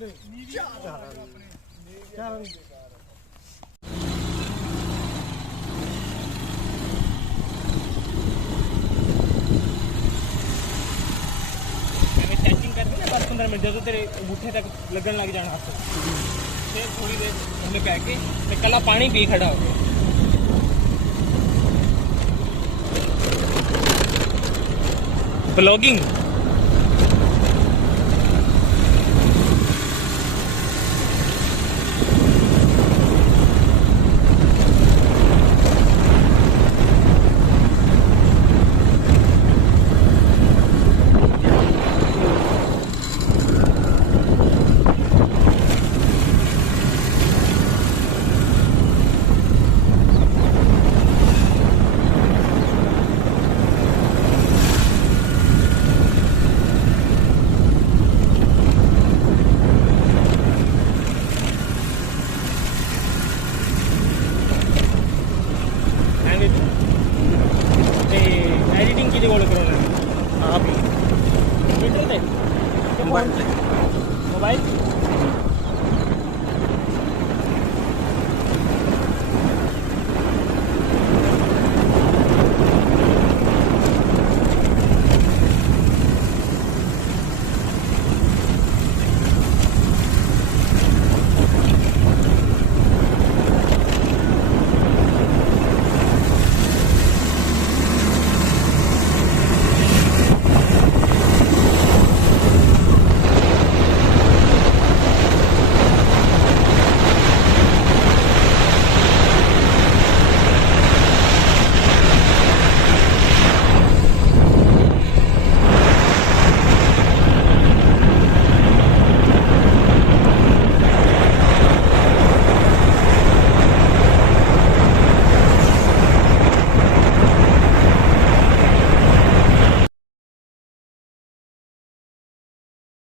Checking कर देना 10-15 minute जो तेरे बूठे तक लगन लग जाना हाथ फिर थोड़ी देर हमने कह के कला पानी पी खड़ा हो गया। ब्लॉगिंग एडिटिंग किती गोल करून आप कंप्यूटर पे मोबाइल